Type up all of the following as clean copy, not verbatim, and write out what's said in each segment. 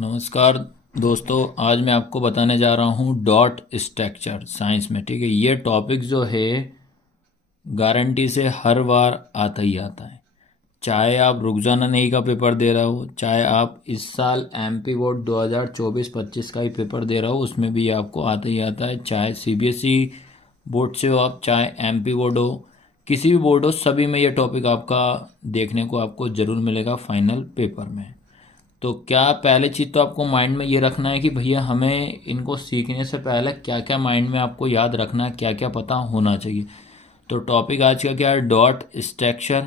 नमस्कार दोस्तों, आज मैं आपको बताने जा रहा हूँ डॉट स्ट्रक्चर साइंस में। ठीक है, ये टॉपिक जो है गारंटी से हर बार आता ही आता है। चाहे आप रुखसाना नहीं का पेपर दे रहे हो, चाहे आप इस साल एमपी बोर्ड 2024-25 का ही पेपर दे रहे हो, उसमें भी आपको आता ही आता है। चाहे सीबीएसई बोर्ड से हो आप, चाहे एमपी बोर्ड हो, किसी भी बोर्ड हो, सभी में ये टॉपिक आपका देखने को आपको ज़रूर मिलेगा फाइनल पेपर में। तो क्या पहले चीज़ तो आपको माइंड में ये रखना है कि भैया हमें इनको सीखने से पहले क्या क्या माइंड में आपको याद रखना है, क्या क्या पता होना चाहिए। तो टॉपिक आज का क्या है? Dot structure.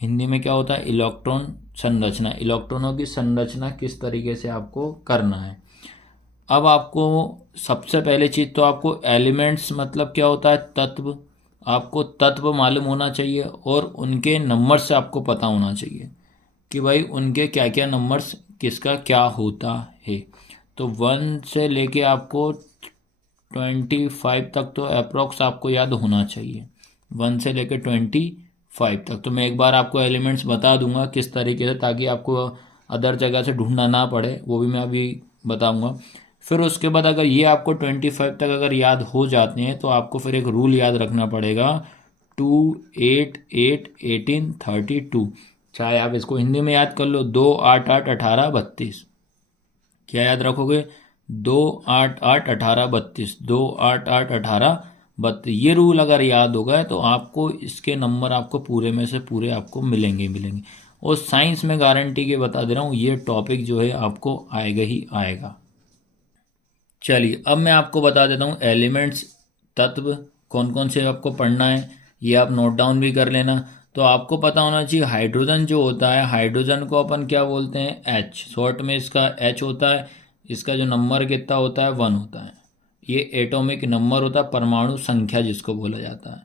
हिंदी में क्या होता है? इलेक्ट्रॉन संरचना। इलेक्ट्रॉनों की संरचना किस तरीके से आपको करना है। अब आपको सबसे पहले चीज़ तो आपको एलिमेंट्स मतलब क्या होता है? तत्व। आपको तत्व मालूम होना चाहिए और उनके नंबर से आपको पता होना चाहिए कि भाई उनके क्या क्या नंबर्स किसका क्या होता है। तो 1 से लेके आपको 25 तक तो अप्रोक्स आपको याद होना चाहिए। 1 से लेके 25 तक तो मैं एक बार आपको एलिमेंट्स बता दूंगा किस तरीके से, ताकि आपको अदर जगह से ढूंढना ना पड़े, वो भी मैं अभी बताऊंगा। फिर उसके बाद अगर ये आपको 25 तक अगर याद हो जाते हैं तो आपको फिर एक रूल याद रखना पड़ेगा। 2 8 8 18 32। चाहे आप इसको हिंदी में याद कर लो, 2 8 8 18 32। क्या याद रखोगे? 2 8 8 18 32, 2 8 8 18 32। ये रूल अगर याद होगा तो आपको इसके नंबर आपको पूरे में से पूरे आपको मिलेंगे ही मिलेंगे। और साइंस में गारंटी के बता दे रहा हूँ, ये टॉपिक जो है आपको आएगा ही आएगा। चलिए अब मैं आपको बता देता हूँ एलिमेंट्स, तत्व कौन कौन से आपको पढ़ना है, ये आप नोट डाउन भी कर लेना। तो आपको पता होना चाहिए हाइड्रोजन जो होता है, हाइड्रोजन को अपन क्या बोलते हैं? एच। शॉर्ट में इसका एच होता है। इसका जो नंबर कितना होता है? 1 होता है। ये एटॉमिक नंबर होता है, परमाणु संख्या जिसको बोला जाता है,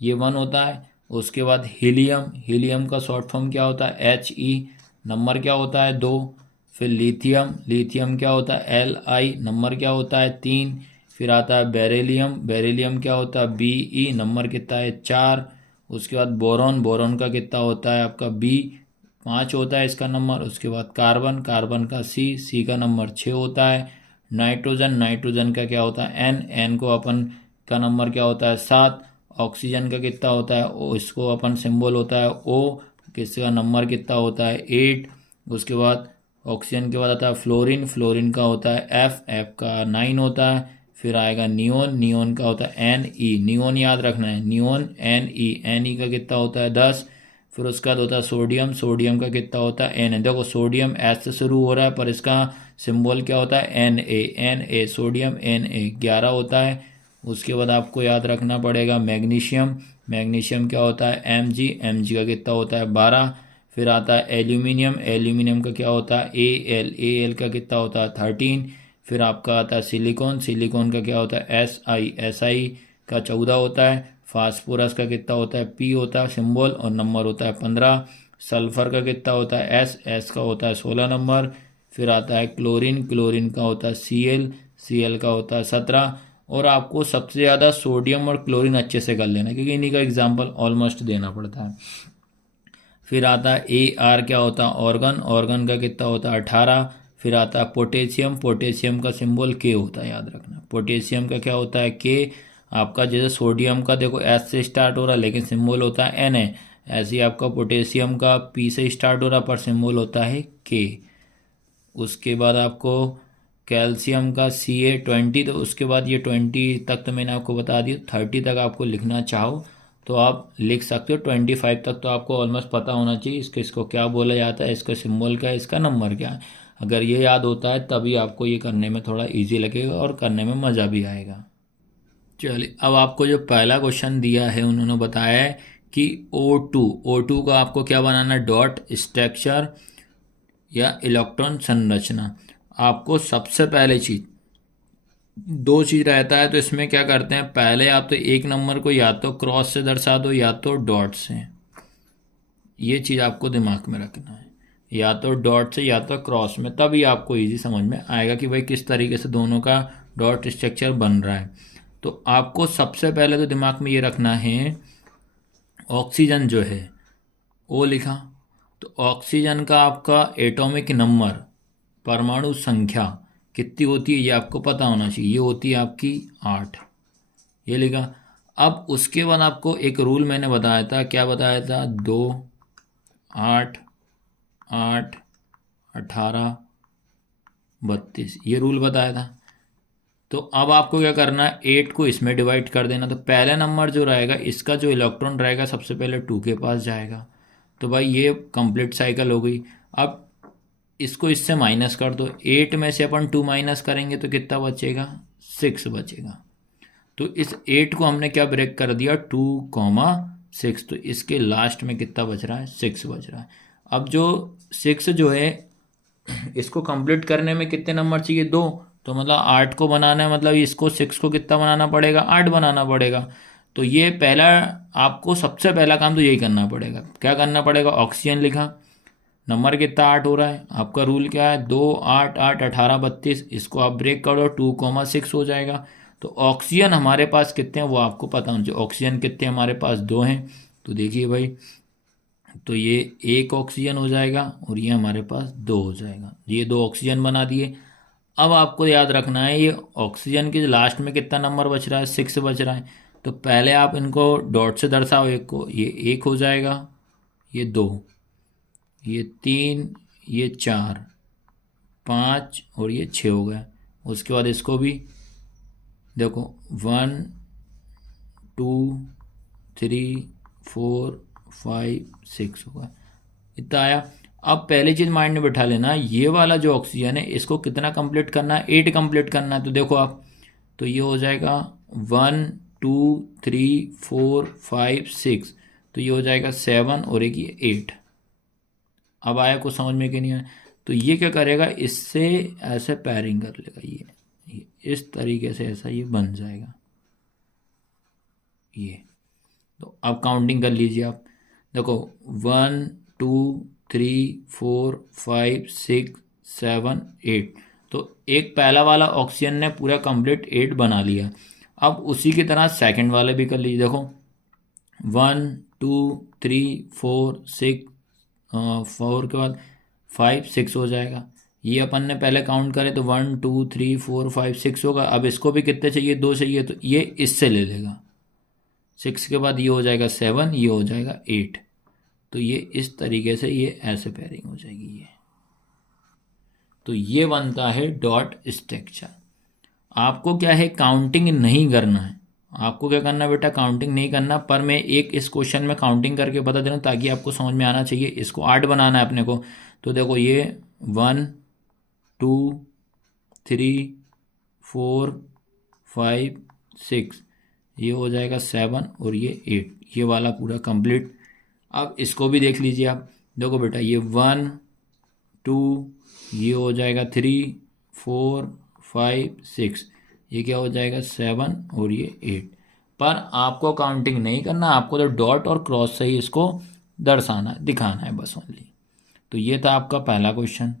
ये 1 होता है। उसके बाद हीलियम, हीलियम का शॉर्ट फॉर्म क्या होता है? H E. नंबर क्या होता है? 2। फिर लिथियम, लिथियम क्या होता है? L I. नंबर क्या होता है? 3। फिर आता है बेरिलियम, बेरिलियम क्या होता है? B E. नंबर कितना है? 4। उसके बाद बोरॉन, बोरॉन का कितना होता है आपका? बी। 5 होता है इसका नंबर। उसके बाद कार्बन, कार्बन का सी, सी का नंबर 6 होता है। नाइट्रोजन, नाइट्रोजन का क्या होता है? एन, एन को अपन का नंबर क्या होता है? 7। ऑक्सीजन का कितना होता है? ओ, इसको अपन सिंबल होता है ओ, किसका नंबर कितना होता है? 8। उसके बाद ऑक्सीजन के बाद आता है फ्लोरीन, फ्लोरीन का होता है एफ, एफ का 9 होता है। फिर आएगा नियोन, नियोन का होता है एन ई। नियोन याद रखना है, neon N E, N E का कितना होता है? 10। फिर उसके बाद होता है सोडियम, सोडियम का कितना होता है? N A. देखो सोडियम एस से शुरू हो रहा है पर इसका सिंबल क्या होता है? N A, N A, sodium N A 11 होता है। उसके बाद आपको याद रखना पड़ेगा मैग्नीशियम, मैग्नीशियम क्या होता है? एम जी, एम जी का कितना होता है? 12। फिर आता है एल्यूमिनियम, एल्यूमिनियम का क्या होता है? ए एल, ए एल का कितना होता है? 13। फिर आपका आता है सिलिकॉन, सिलिकॉन का क्या होता है? एस आई, एस आई का 14 होता है। फास्फोरस का कितना होता है? पी होता है सिंबल और नंबर होता है 15। सल्फर का कितना होता है? एस, एस का होता है 16 नंबर। फिर आता है क्लोरीन, क्लोरीन का होता है सी एल, सी एल का होता है 17। और आपको सबसे ज़्यादा सोडियम और क्लोरीन अच्छे से कर लेना क्योंकि इन्हीं का एग्जाम्पल ऑलमोस्ट देना पड़ता है। फिर आता है ए आर, क्या होता है? ऑर्गन, ऑर्गन का कितना होता है? 18। फिर आता है पोटेशियम, पोटेशियम का सिंबल के होता है, याद रखना। पोटेशियम का क्या होता है? के। आपका जैसे सोडियम का देखो एस से स्टार्ट हो रहा है लेकिन सिंबल होता है एन है, ऐसे ही आपका पोटेशियम का पी से स्टार्ट हो रहा है पर सिंबल होता है के। उसके बाद आपको कैल्शियम का सी ए 20। तो उसके बाद ये 20 तक तो मैंने आपको बता दी। 30 तक आपको लिखना चाहो तो आप लिख सकते हो। 25 तक तो आपको ऑलमोस्ट पता होना चाहिए इसको इसको क्या बोला जाता है, इसका सिंबल क्या है, इसका नंबर क्या है। अगर ये याद होता है तभी आपको ये करने में थोड़ा इजी लगेगा और करने में मज़ा भी आएगा। चलिए अब आपको जो पहला क्वेश्चन दिया है उन्होंने बताया है कि O2, O2 का आपको क्या बनाना है? डॉट स्ट्रक्चर या इलेक्ट्रॉन संरचना। आपको सबसे पहले चीज, दो चीज रहता है तो इसमें क्या करते हैं, पहले आप तो एक नंबर को या तो क्रॉस से दर्शा दो या तो डॉट से। ये चीज आपको दिमाग में रखना है, या तो डॉट से या तो क्रॉस में, तभी आपको इजी समझ में आएगा कि भाई किस तरीके से दोनों का डॉट स्ट्रक्चर बन रहा है। तो आपको सबसे पहले तो दिमाग में ये रखना है, ऑक्सीजन जो है वो लिखा, तो ऑक्सीजन का आपका एटॉमिक नंबर परमाणु संख्या कितनी होती है ये आपको पता होना चाहिए, ये होती है आपकी 8, ये लिखा। अब उसके बाद आपको एक रूल मैंने बताया था, क्या बताया था, 2 8 8 18 32, ये रूल बताया था। तो अब आपको क्या करना है, 8 को इसमें डिवाइड कर देना। तो पहला नंबर जो रहेगा इसका जो इलेक्ट्रॉन रहेगा सबसे पहले 2 के पास जाएगा। तो भाई ये कंप्लीट साइकिल हो गई। अब इसको इससे माइनस कर दो, 8 में से अपन 2 माइनस करेंगे तो कितना बचेगा, 6 बचेगा। तो इस 8 को हमने क्या ब्रेक कर दिया, 2,6, तो इसके लास्ट में कितना बच रहा है, 6 बच रहा है। अब जो 6 जो है इसको कंप्लीट करने में कितने नंबर चाहिए, 2। तो मतलब 8 को बनाना है, मतलब इसको 6 को कितना बनाना पड़ेगा, 8 बनाना पड़ेगा। तो ये पहला, आपको सबसे पहला काम तो यही करना पड़ेगा। क्या करना पड़ेगा, ऑक्सीजन लिखा, नंबर कितना 8 हो रहा है, आपका रूल क्या है, 2 8 8 18 32, इसको आप ब्रेक करो 2,6 हो जाएगा। तो ऑक्सीजन हमारे पास कितने हैं वो आपको पता होना चाहिए। ऑक्सीजन कितने हमारे पास, 2 हैं। तो देखिए भाई, तो ये एक ऑक्सीजन हो जाएगा और ये हमारे पास 2 हो जाएगा, ये 2 ऑक्सीजन बना दिए। अब आपको याद रखना है ये ऑक्सीजन के लास्ट में कितना नंबर बच रहा है, 6 बच रहा है। तो पहले आप इनको डॉट से दर्शाओ, एक को, ये 1 हो जाएगा, ये 2, ये 3, ये 4 5 और ये 6 हो गया। उसके बाद इसको भी देखो, 1 2 3 4 5 6 होगा, इतना आया। अब पहली चीज़ माइंड में बैठा लेना, ये वाला जो ऑक्सीजन है इसको कितना कंप्लीट करना है, 8 कंप्लीट करना है। तो देखो आप, तो ये हो जाएगा 1 2 3 4 5 6, तो ये हो जाएगा 7 और एक ये 8। अब आया कुछ समझ में कि नहीं आया। तो ये क्या करेगा, इससे ऐसे पैरिंग कर लेगा, ये इस तरीके से ऐसा ये बन जाएगा ये। तो अब काउंटिंग कर लीजिए आप, देखो 1 2 3 4 5 6 7 8। तो एक पहला वाला ऑक्सीजन ने पूरा कंप्लीट 8 बना लिया। अब उसी की तरह सेकंड वाले भी कर लीजिए, देखो 1 2 3 4 6, 4 के बाद 5 6 हो जाएगा। ये अपन ने पहले काउंट करे तो 1 2 3 4 5 6 होगा। अब इसको भी कितने चाहिए, 2 चाहिए, तो ये इससे ले लेगा, 6 के बाद ये हो जाएगा 7, ये हो जाएगा 8। तो ये इस तरीके से ये ऐसे पेयरिंग हो जाएगी ये। तो ये बनता है डॉट स्ट्रक्चर। आपको क्या है, काउंटिंग नहीं करना है, आपको क्या करना है बेटा, काउंटिंग नहीं करना। पर मैं एक इस क्वेश्चन में काउंटिंग करके बता दे रहा हूँ ताकि आपको समझ में आना चाहिए। इसको 8 बनाना है अपने को। तो देखो ये 1 2 3 4 5 6, ये हो जाएगा 7 और ये 8, ये वाला पूरा कंप्लीट। अब इसको भी देख लीजिए आप, देखो बेटा ये 1 2, ये हो जाएगा 3 4 5 6, ये क्या हो जाएगा 7 और ये 8। पर आपको काउंटिंग नहीं करना, आपको तो डॉट और क्रॉस से ही इसको दर्शाना है, दिखाना है बस ओनली। तो ये था आपका पहला क्वेश्चन।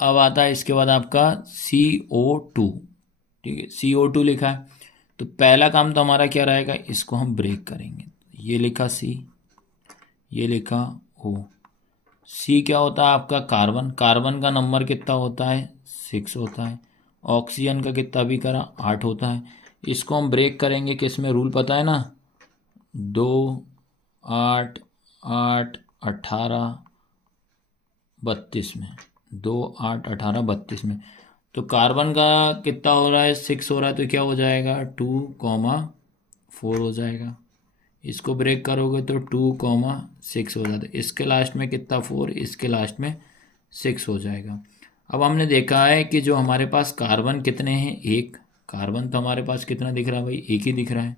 अब आता है इसके बाद आपका CO2, ठीक है, CO2 लिखा है। तो पहला काम तो हमारा क्या रहेगा, इसको हम ब्रेक करेंगे। ये लिखा C, ये लिखा O। C क्या होता है आपका, कार्बन, कार्बन का नंबर कितना होता है, 6 होता है। ऑक्सीजन का कितना भी करा, 8 होता है। इसको हम ब्रेक करेंगे किस में, रूल पता है ना, 2 8 8 18 32 में, 2 8 18 32 में। तो कार्बन का कितना हो रहा है, 6 हो रहा है, तो क्या हो जाएगा 2,4 हो जाएगा। इसको ब्रेक करोगे तो 2,6 हो जाता है। इसके लास्ट में कितना, 4, इसके लास्ट में 6 हो जाएगा। अब हमने देखा है कि जो हमारे पास कार्बन कितने हैं, एक कार्बन तो हमारे पास कितना दिख रहा है भाई, एक ही दिख रहा है।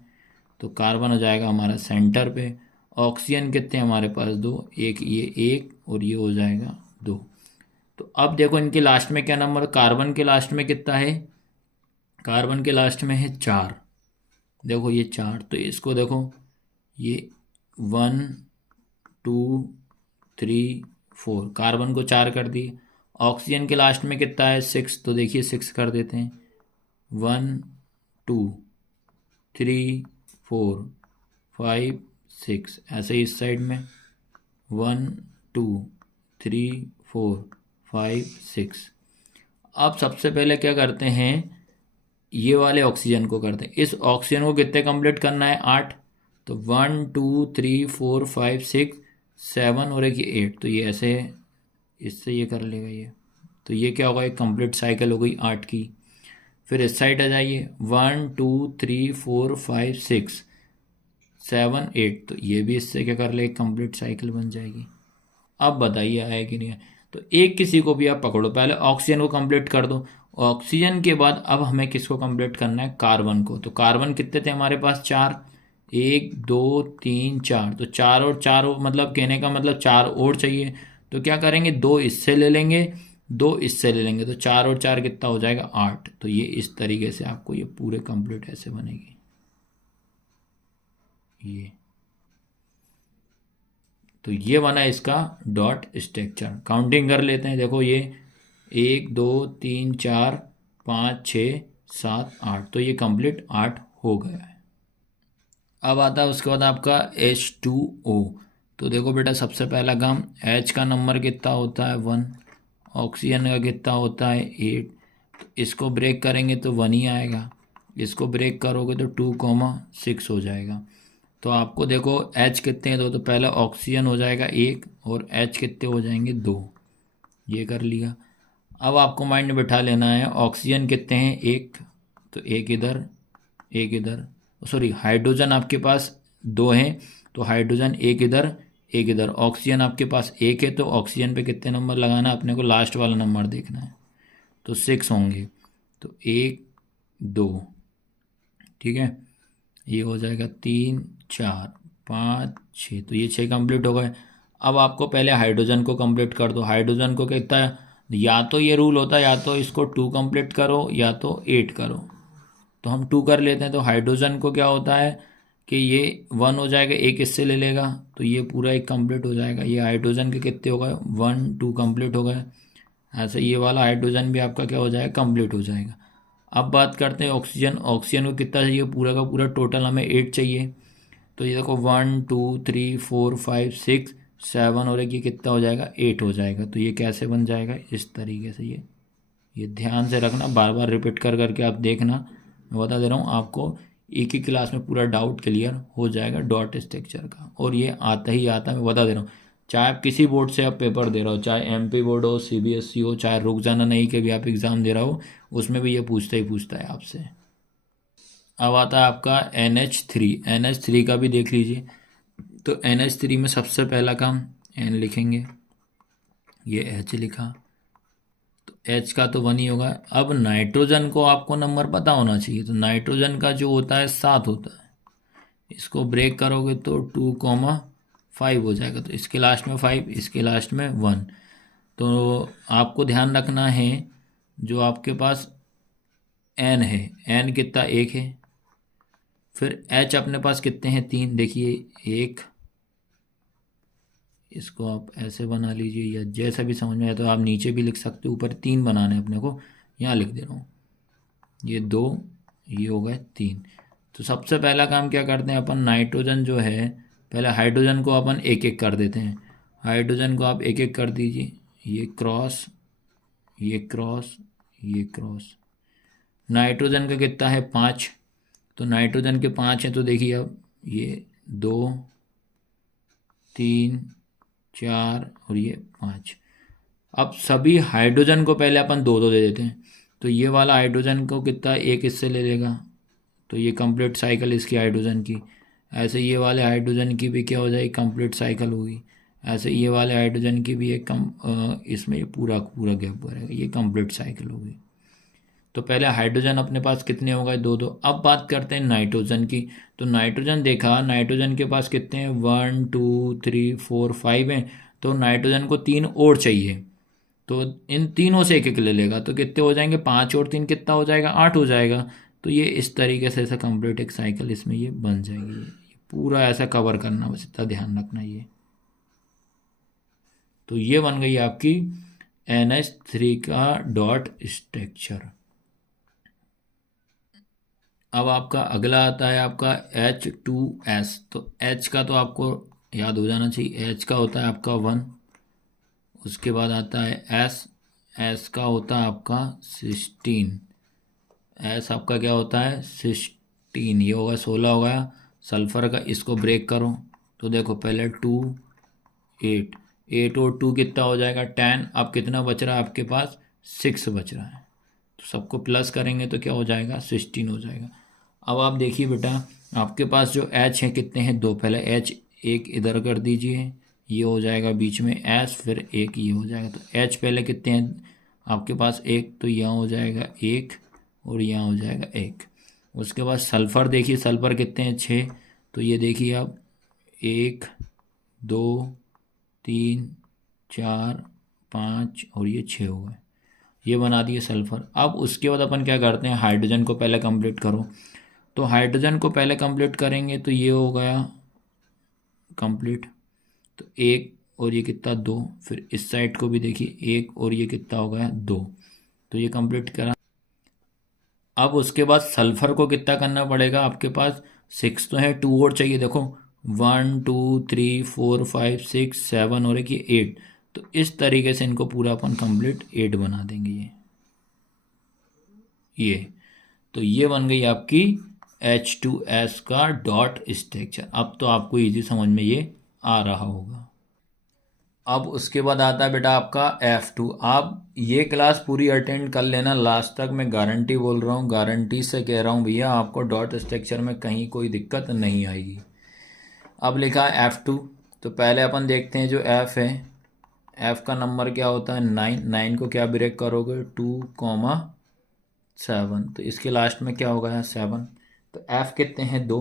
तो कार्बन हो जाएगा हमारा सेंटर पे। ऑक्सीजन कितने हमारे पास, 2, एक ये एक और ये हो जाएगा 2। तो अब देखो इनके लास्ट में क्या नंबर, कार्बन के लास्ट में कितना है, कार्बन के लास्ट में है 4। देखो ये 4, तो इसको देखो ये 1 2 3 4, कार्बन को 4 कर दिए। ऑक्सीजन के लास्ट में कितना है, 6, तो देखिए 6 कर देते हैं, 1 2 3 4 5 6। ऐसे ही इस साइड में 1 2 3 4 5 6। अब सबसे पहले क्या करते हैं, ये वाले ऑक्सीजन को करते हैं। इस ऑक्सीजन को कितने कंप्लीट करना है, 8। तो 1 2 3 4 5 6 7 और एक ये 8। तो ये ऐसे है, इससे ये कर लेगा ये। तो ये क्या होगा, एक कंप्लीट साइकिल हो गई 8 की। फिर इस साइड आ जाइए, 1 2 3 4 5 6 7 8। तो ये भी इससे क्या कर ले, कंप्लीट साइकिल बन जाएगी। अब बताइए आया कि नहीं आया। तो एक किसी को भी आप पकड़ो, पहले ऑक्सीजन को कंप्लीट कर दो। ऑक्सीजन के बाद अब हमें किसको कंप्लीट करना है, कार्बन को। तो कार्बन कितने थे हमारे पास, 4। 1 2 3 4। तो 4 और 4 मतलब कहने का मतलब 4 और चाहिए। तो क्या करेंगे, 2 इससे ले लेंगे, 2 इससे ले लेंगे। तो 4 और 4 कितना हो जाएगा, 8। तो ये इस तरीके से आपको ये पूरे कंप्लीट ऐसे बनेगी ये। तो ये बना इसका डॉट स्ट्रक्चर। काउंटिंग कर लेते हैं, देखो ये 1 2 3 4 5 6 7 8। तो ये कंप्लीट 8 हो गया है। अब आता है उसके बाद आपका H2O। तो देखो बेटा, सबसे पहला काम, H का नंबर कितना होता है, 1। ऑक्सीजन का कितना होता है, 8। तो इसको ब्रेक करेंगे तो 1 ही आएगा। इसको ब्रेक करोगे तो 2,6 हो जाएगा। तो आपको देखो H कितने हैं, दो। तो पहला ऑक्सीजन हो जाएगा 1 और H कितने हो जाएंगे, 2। ये कर लिया। अब आपको माइंड में बिठा लेना है, ऑक्सीजन कितने हैं, 1। तो एक इधर, एक इधर। सॉरी, हाइड्रोजन आपके पास 2 हैं। तो हाइड्रोजन एक इधर, एक इधर। ऑक्सीजन आपके पास 1 है। तो ऑक्सीजन पे कितने नंबर लगाना है अपने को, लास्ट वाला नंबर देखना है। तो 6 होंगे। तो 1 2, ठीक है। ये हो जाएगा 3 4 5 6। तो ये 6 कंप्लीट हो गए। अब आपको पहले हाइड्रोजन को कंप्लीट कर दो। हाइड्रोजन को कितना है, या तो ये रूल होता है, या तो इसको 2 कंप्लीट करो या तो 8 करो। तो हम 2 कर लेते हैं। तो हाइड्रोजन को क्या होता है कि ये 1 हो जाएगा, एक इससे ले लेगा। तो ये पूरा एक कंप्लीट हो जाएगा। ये हाइड्रोजन के कितने हो गए, 1 2 कंप्लीट हो गए। ऐसे ये वाला हाइड्रोजन भी आपका क्या हो जाएगा, कंप्लीट हो जाएगा। अब बात करते हैं ऑक्सीजन। ऑक्सीजन को कितना चाहिए, पूरा का पूरा टोटल हमें 8 चाहिए। तो ये देखो 1 2 3 4 5 6 7 और एक ये कितना हो जाएगा, 8 हो जाएगा। तो ये कैसे बन जाएगा, इस तरीके से। ये ध्यान से रखना, बार बार रिपीट कर करके आप देखना। मैं बता दे रहा हूँ आपको, एक ही क्लास में पूरा डाउट क्लियर हो जाएगा डॉट स्ट्रक्चर का। और ये आता ही आता है, मैं बता दे रहा हूँ। चाहे आप किसी बोर्ड से आप पेपर दे रहे हो, चाहे MP बोर्ड हो, CBSE हो, चाहे रुक जाना नहीं के भी आप एग्ज़ाम दे रहे हो, उसमें भी ये पूछता ही पूछता है आपसे। अब आता है आपका NH3। NH3 का भी देख लीजिए। तो NH3 में सबसे पहला काम, N लिखेंगे, ये H लिखा। तो H का तो 1 ही होगा। अब नाइट्रोजन को आपको नंबर पता होना चाहिए। तो नाइट्रोजन का जो होता है 7 होता है। इसको ब्रेक करोगे तो 2,5 हो जाएगा। तो इसके लास्ट में 5, इसके लास्ट में 1। तो आपको ध्यान रखना है, जो आपके पास N है, N कितना, 1 है। फिर H अपने पास कितने हैं, 3। देखिए 1, इसको आप ऐसे बना लीजिए या जैसा भी समझ में आए। तो आप नीचे भी लिख सकते हो, ऊपर 3 बनाने अपने को, यहाँ लिख दे रहा हूँ। ये 2, ये हो गए 3। तो सबसे पहला काम क्या करते हैं अपन, नाइट्रोजन जो है, पहले हाइड्रोजन को अपन एक एक कर देते हैं। हाइड्रोजन को आप एक एक कर दीजिए। ये क्रॉस, ये क्रॉस, ये क्रॉस। नाइट्रोजन का कितना है, 5। तो नाइट्रोजन के 5 हैं। तो देखिए अब ये 2 3 4 और ये 5। अब सभी हाइड्रोजन को पहले अपन 2 2 दे देते हैं। तो ये वाला हाइड्रोजन को कितना, एक इससे ले लेगा। तो ये कंप्लीट साइकिल इसकी हाइड्रोजन की। ऐसे ये वाले हाइड्रोजन की भी क्या हो जाएगी, कंप्लीट साइकिल होगी। ऐसे ये वाले हाइड्रोजन की भी एक इसमें ये पूरा पूरा गैप भरेगा, ये कंप्लीट साइकिल होगी। तो पहले हाइड्रोजन अपने पास कितने हो गए, 2 2। अब बात करते हैं नाइट्रोजन की। तो नाइट्रोजन देखा, नाइट्रोजन के पास कितने हैं, 1 2 3 4 5 हैं। तो नाइट्रोजन को 3 और चाहिए। तो इन तीनों से एक एक ले लेगा। तो कितने हो जाएंगे, 5 और 3 कितना हो जाएगा, 8 हो जाएगा। तो ये इस तरीके से ऐसा कंप्लीट एक साइकिल इसमें ये बन जाएगी। ये पूरा ऐसा कवर करना, बस इतना ध्यान रखना ये। तो ये बन गई आपकी NH3 का डॉट स्ट्रक्चर। अब आपका अगला आता है आपका H2S। तो H का तो आपको याद हो जाना चाहिए। H का होता है आपका 1। उसके बाद आता है S, एस का होता है आपका सिस्टीन। एस आपका क्या होता है सिस्टीन। ये होगा 16 हो गया सल्फर का। इसको ब्रेक करो तो देखो पहले 2 8 8 और 2 कितना हो जाएगा 10। अब कितना बच रहा है आपके पास 6 बच रहा है। तो सबको प्लस करेंगे तो क्या हो जाएगा 16 हो जाएगा। अब आप देखिए बेटा आपके पास जो एच है कितने हैं 2। पहले एच एक इधर कर दीजिए, ये हो जाएगा बीच में एस, फिर एक ये हो जाएगा। तो एच पहले कितने हैं आपके पास एक, तो यहाँ हो जाएगा एक और यहाँ हो जाएगा एक। उसके बाद सल्फ़र देखिए सल्फ़र कितने हैं 6। तो ये देखिए आप 1 2 3 4 5 और ये 6 हो गए। ये बना दिए सल्फ़र। अब उसके बाद अपन क्या करते हैं हाइड्रोजन को पहले कंप्लीट करो। तो हाइड्रोजन को पहले कंप्लीट करेंगे तो ये हो गया कंप्लीट। तो एक और ये कितना 2। फिर इस साइड को भी देखिए एक और ये कितना हो गया 2। तो ये कंप्लीट करा। अब उसके बाद सल्फर को कितना करना पड़ेगा आपके पास 6 तो है 2 और चाहिए। देखो 1 2 3 4 5 6 7 और एक ये 8। तो इस तरीके से इनको पूरा अपन कंप्लीट 8 बना देंगे। ये तो ये बन गई आपकी H2S का डॉट स्ट्रक्चर। अब तो आपको इजी समझ में ये आ रहा होगा। अब उसके बाद आता है बेटा आपका F2। आप ये क्लास पूरी अटेंड कर लेना लास्ट तक, मैं गारंटी बोल रहा हूँ, गारंटी से कह रहा हूँ भैया आपको डॉट स्ट्रक्चर में कहीं कोई दिक्कत नहीं आएगी। अब लिखा है F2। तो पहले अपन देखते हैं जो F है, F का नंबर क्या होता है 9। 9 को क्या ब्रेक करोगे 2,7। तो इसके लास्ट में क्या होगा 7। तो F कितने हैं 2।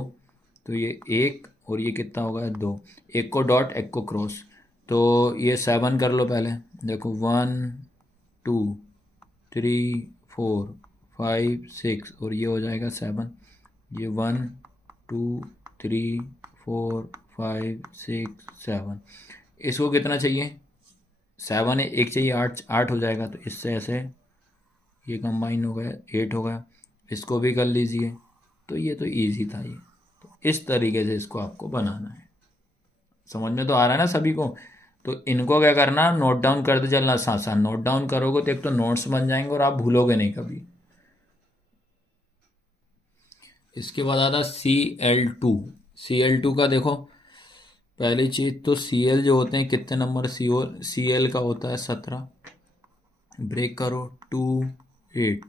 तो ये एक और ये कितना होगा 2। एक को डॉट एक को क्रॉस। तो ये 7 कर लो पहले। देखो 1 2 3 4 5 6 और ये हो जाएगा 7। ये 1 2 3 4 5 6 7। इसको कितना चाहिए 7 है, एक चाहिए 8। 8 हो जाएगा। तो इससे ऐसे ये कंबाइन हो गया 8 हो गया। इसको भी कर लीजिए। तो ये तो इजी था ये। तो इस तरीके से इसको आपको बनाना है। समझ में तो आ रहा है ना सभी को। तो इनको क्या करना नोट डाउन करते चलना साथ साथ। नोट डाउन करोगे तो एक तो नोट्स बन जाएंगे और आप भूलोगे नहीं कभी। इसके बाद आता Cl2। Cl2 का देखो पहली चीज तो Cl जो होते हैं कितने नंबर Cl का होता है 17। ब्रेक करो 2 8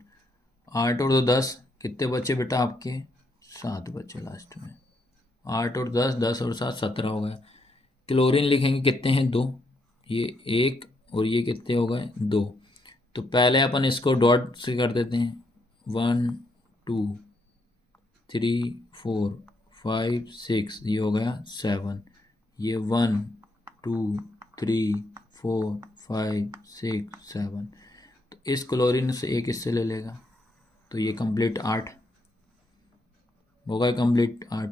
8 और 2 10। कितने बचे बेटा आपके 7 बचे लास्ट में। 8 और 10 10 और 7 17 हो गए। क्लोरीन लिखेंगे कितने हैं 2। ये एक और ये कितने हो गए 2। तो पहले अपन इसको डॉट से कर देते हैं 1 2 3 4 5 6 ये हो गया 7। ये 1 2 3 4 5 6 7। तो इस क्लोरीन से एक इससे ले लेगा तो ये कंप्लीट 8 होगा कंप्लीट 8।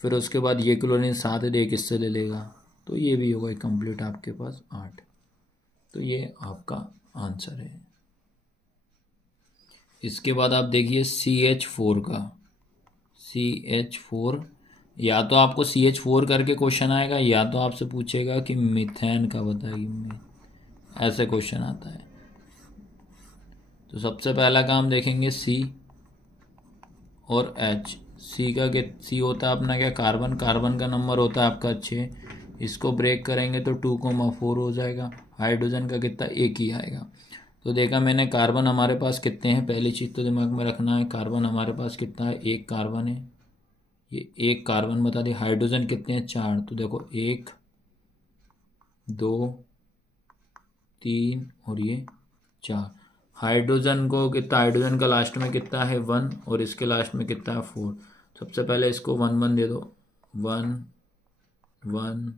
फिर उसके बाद ये क्लोरीन 7 एक इससे ले लेगा तो ये भी होगा कंप्लीट आपके पास 8। तो ये आपका आंसर है। इसके बाद आप देखिए CH4 का। CH4 या तो आपको CH4 करके क्वेश्चन आएगा या तो आपसे पूछेगा कि मीथेन का बताइए, ऐसे क्वेश्चन आता है। तो सबसे पहला काम देखेंगे C और H। C होता है अपना क्या कार्बन। कार्बन का नंबर होता है आपका 6। इसको ब्रेक करेंगे तो 2,4 हो जाएगा। हाइड्रोजन का कितना एक ही आएगा। तो देखा मैंने कार्बन हमारे पास कितने हैं पहली चीज़ तो दिमाग में रखना है। कार्बन हमारे पास कितना है एक कार्बन है। ये एक कार्बन बता दिया। हाइड्रोजन कितने हैं 4। तो देखो 1 2 3 और ये 4। हाइड्रोजन को कितना हाइड्रोजन का लास्ट में कितना है 1 और इसके लास्ट में कितना है 4। सबसे पहले इसको 1 1 दे दो 1 1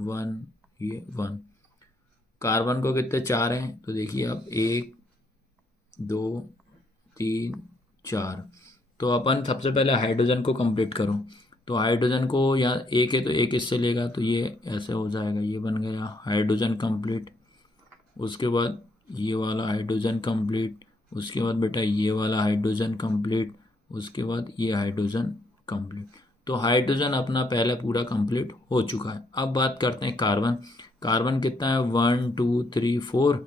1 ये 1। कार्बन को कितने 4 हैं तो देखिए आप 1 2 3 4। तो अपन सबसे पहले हाइड्रोजन को कंप्लीट करो। तो हाइड्रोजन को यहाँ एक है तो एक इससे लेगा तो ये ऐसे हो जाएगा। ये बन गया हाइड्रोजन कंप्लीट। उसके बाद ये वाला हाइड्रोजन कंप्लीट। उसके बाद बेटा ये वाला हाइड्रोजन कंप्लीट। उसके बाद ये हाइड्रोजन कंप्लीट। तो हाइड्रोजन अपना पहले पूरा कंप्लीट हो चुका है। अब बात करते हैं कार्बन। कार्बन कितना है 1 2 3 4।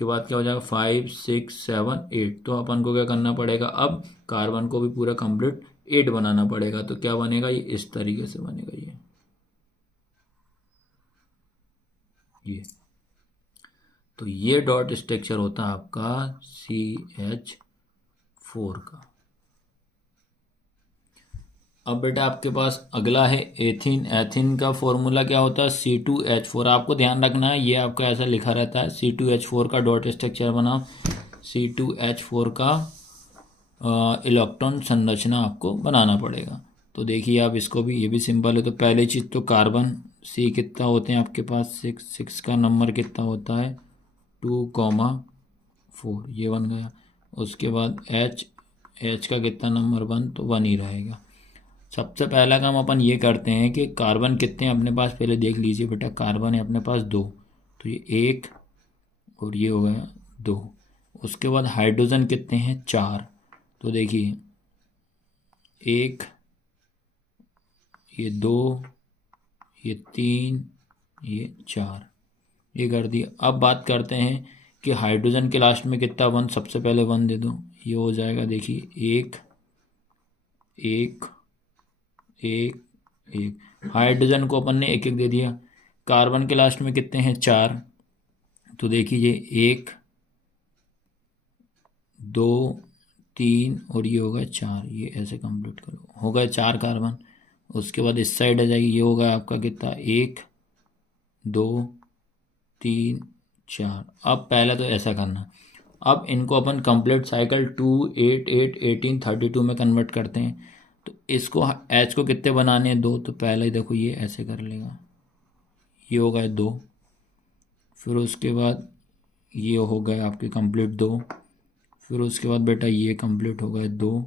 उसके बाद क्या हो जाएगा 5 6 7 8। तो अपन को क्या करना पड़ेगा, अब कार्बन को भी पूरा कंप्लीट 8 बनाना पड़ेगा। तो क्या बनेगा, ये इस तरीके से बनेगा ये। तो ये डॉट स्ट्रक्चर होता है आपका CH4 का। अब बेटा आपके पास अगला है एथिन। एथिन का फॉर्मूला क्या होता है, C2H4। आपको ध्यान रखना है, ये आपका ऐसा लिखा रहता है, C2H4 का डॉट स्ट्रक्चर बनाओ। C2H4 का इलेक्ट्रॉन संरचना आपको बनाना पड़ेगा। तो देखिए आप इसको भी, ये भी सिंपल है। तो पहली चीज़ तो कार्बन C कितना होते हैं आपके पास 6, 6 का नंबर कितना होता है 2,4, ये बन गया। उसके बाद H का कितना नंबर 1, तो 1 ही रहेगा। सबसे पहला काम अपन ये करते हैं कि कार्बन कितने हैं अपने पास पहले देख लीजिए बेटा। कार्बन है अपने पास 2, तो ये 1 और ये हो गया 2। उसके बाद हाइड्रोजन कितने हैं 4, तो देखिए 1, ये 2, ये 3, ये 4, ये कर दिया। अब बात करते हैं कि हाइड्रोजन के लास्ट में कितना 1, सबसे पहले 1 दे दो, ये हो जाएगा देखिए 1 1 1 1। हाइड्रोजन को अपन ने 1 1 दे दिया। कार्बन के लास्ट में कितने हैं 4, तो देखिए ये 1 2 3 और ये होगा 4, ये ऐसे कंप्लीट करो, हो गए 4 कार्बन। उसके बाद इस साइड आ जाएगी, ये होगा आपका कितना 1 2 3 4। अब पहले तो ऐसा करना। अब इनको अपन कंप्लीट साइकिल 2 8 8 18 32 में कन्वर्ट करते हैं। तो इसको H को कितने बनाने हैं 2, तो पहले ही देखो ये ऐसे कर लेगा, ये हो गए 2। फिर उसके बाद ये हो गए आपके कंप्लीट 2। फिर उसके बाद बेटा ये कंप्लीट हो गए 2।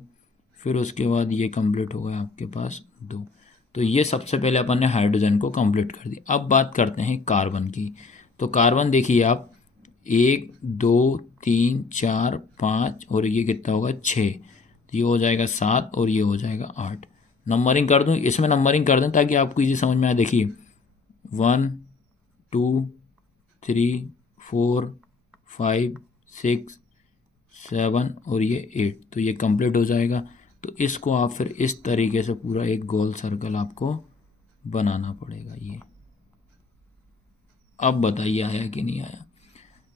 फिर उसके बाद ये कंप्लीट हो गया आपके पास 2। तो ये सबसे पहले अपन ने हाइड्रोजन को कंप्लीट कर दिया। अब बात करते हैं कार्बन की। तो कार्बन देखिए आप 1 2 3 4 5 और ये कितना होगा 6, तो ये हो जाएगा 7 और ये हो जाएगा 8। नंबरिंग कर दूँ, इसमें नंबरिंग कर दें ताकि आपको इजी समझ में आए। देखिए 1 2 3 4 5 6 7 और ये 8, तो ये कंप्लीट हो जाएगा। तो इसको आप फिर इस तरीके से पूरा एक गोल सर्कल आपको बनाना पड़ेगा ये। अब बताइए आया कि नहीं आया।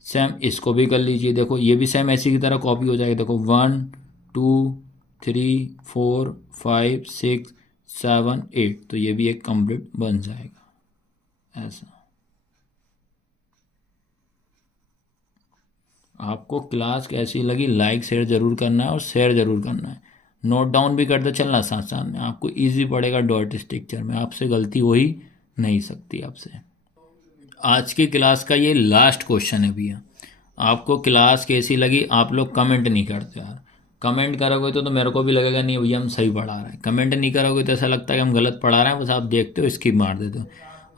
सेम इसको भी कर लीजिए, देखो ये भी सेम ऐसी की तरह कॉपी हो जाएगा। देखो 1 2 3 4 5 6 7 8, तो ये भी एक कंप्लीट बन जाएगा ऐसा। आपको क्लास कैसी लगी लाइक शेयर ज़रूर करना है और शेयर ज़रूर करना है। नोट डाउन भी करते चलना साथ साथ में, आपको इजी पड़ेगा डॉट स्ट्रक्चर में, आपसे गलती हो ही नहीं सकती आपसे। आज की क्लास का ये लास्ट क्वेश्चन है भैया। आपको क्लास कैसी लगी, आप लोग कमेंट नहीं करते यार। कमेंट करोगे तो मेरे को भी लगेगा नहीं भैया हम सही पढ़ा रहे हैं। कमेंट नहीं करोगे तो ऐसा लगता है कि हम गलत पढ़ा रहे हैं, बस आप देखते हो स्किप मार देते हो।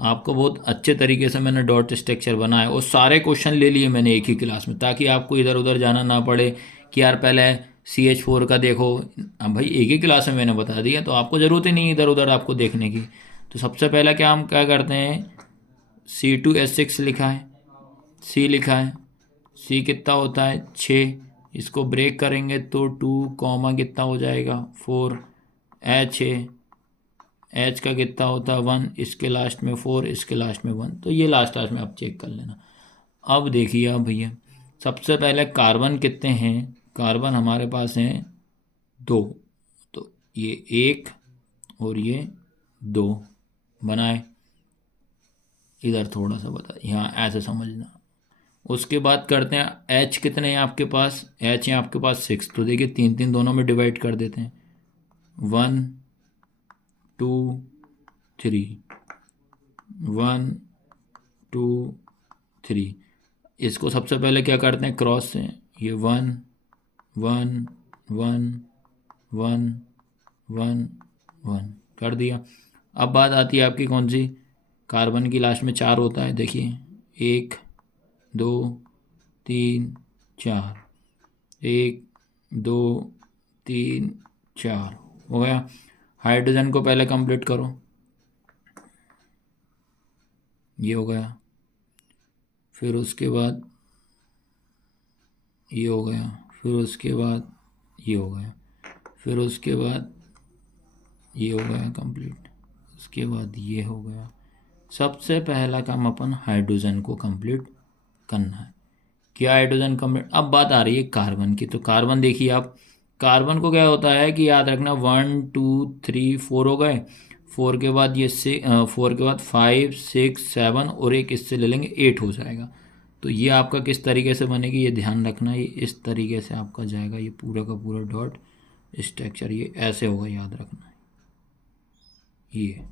आपको बहुत अच्छे तरीके से मैंने डॉट स्ट्रक्चर बनाया और सारे क्वेश्चन ले लिए मैंने एक ही क्लास में, ताकि आपको इधर उधर जाना ना पड़े कि यार पहले CH4 का देखो। अब भाई एक ही क्लास में मैंने बता दिया, तो आपको ज़रूरत ही नहीं इधर उधर आपको देखने की। तो सबसे पहले क्या हम क्या करते हैं, C2H6 लिखा है, C लिखा है, C कितना होता है 6, इसको ब्रेक करेंगे तो 2 कॉमा कितना हो जाएगा 4। H है, H का कितना होता है 1, इसके लास्ट में 4, इसके लास्ट में 1, तो ये लास्ट में आप चेक कर लेना। अब देखिए आप भैया, सबसे पहले कार्बन कितने हैं, कार्बन हमारे पास हैं 2, तो ये 1 और ये 2 बनाए। इधर थोड़ा सा बता, यहाँ ऐसे समझना। उसके बाद करते हैं H कितने हैं आपके पास, H हैं आपके पास 6, तो देखिए 3 3 दोनों में डिवाइड कर देते हैं, 1 2 3 1 2 3। इसको सबसे पहले क्या करते हैं क्रॉस से, ये 1 1 1 1 1 1 कर दिया। अब बात आती है आपकी कौन सी, कार्बन की लास्ट में 4 होता है, देखिए 1 2 3 4, 1 2 3 4 हो गया। हाइड्रोजन को पहले कंप्लीट करो, ये हो गया। फिर उसके बाद ये हो गया, फिर उसके बाद ये हो गया, फिर उसके बाद ये हो गया कंप्लीट, उसके बाद ये हो गया। सबसे पहला काम अपन हाइड्रोजन को कंप्लीट करना है। क्या हाइड्रोजन कंप्लीट। अब बात आ रही है कार्बन की। तो कार्बन देखिए आप, कार्बन को क्या होता है कि याद रखना 1 2 3 4 हो गए, 4 के बाद ये 4 के बाद 5 6 7 और एक इससे ले लेंगे 8 हो जाएगा। तो ये आपका किस तरीके से बनेगी ये ध्यान रखना, ये इस तरीके से आपका जाएगा, ये पूरा का पूरा डॉट स्ट्रक्चर ये ऐसे होगा, याद रखना। ये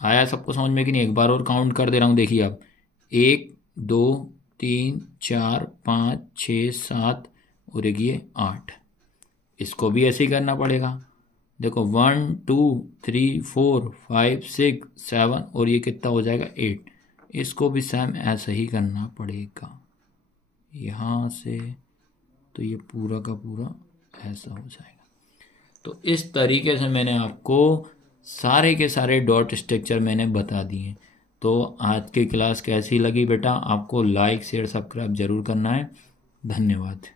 आया सबको समझ में कि नहीं। एक बार और काउंट कर दे रहा हूँ, देखिए आप, 1 2 3 4 5 6 7 और एक ये 8। इसको भी ऐसे ही करना पड़ेगा। देखो 1 2 3 4 5 6 7 और ये कितना हो जाएगा 8। इसको भी सेम ऐसे ही करना पड़ेगा यहाँ से। तो ये पूरा का पूरा ऐसा हो जाएगा। तो इस तरीके से मैंने आपको सारे के सारे डॉट स्ट्रक्चर मैंने बता दिए। तो आज की क्लास कैसी लगी बेटा, आपको लाइक शेयर सब्सक्राइब जरूर करना है। धन्यवाद।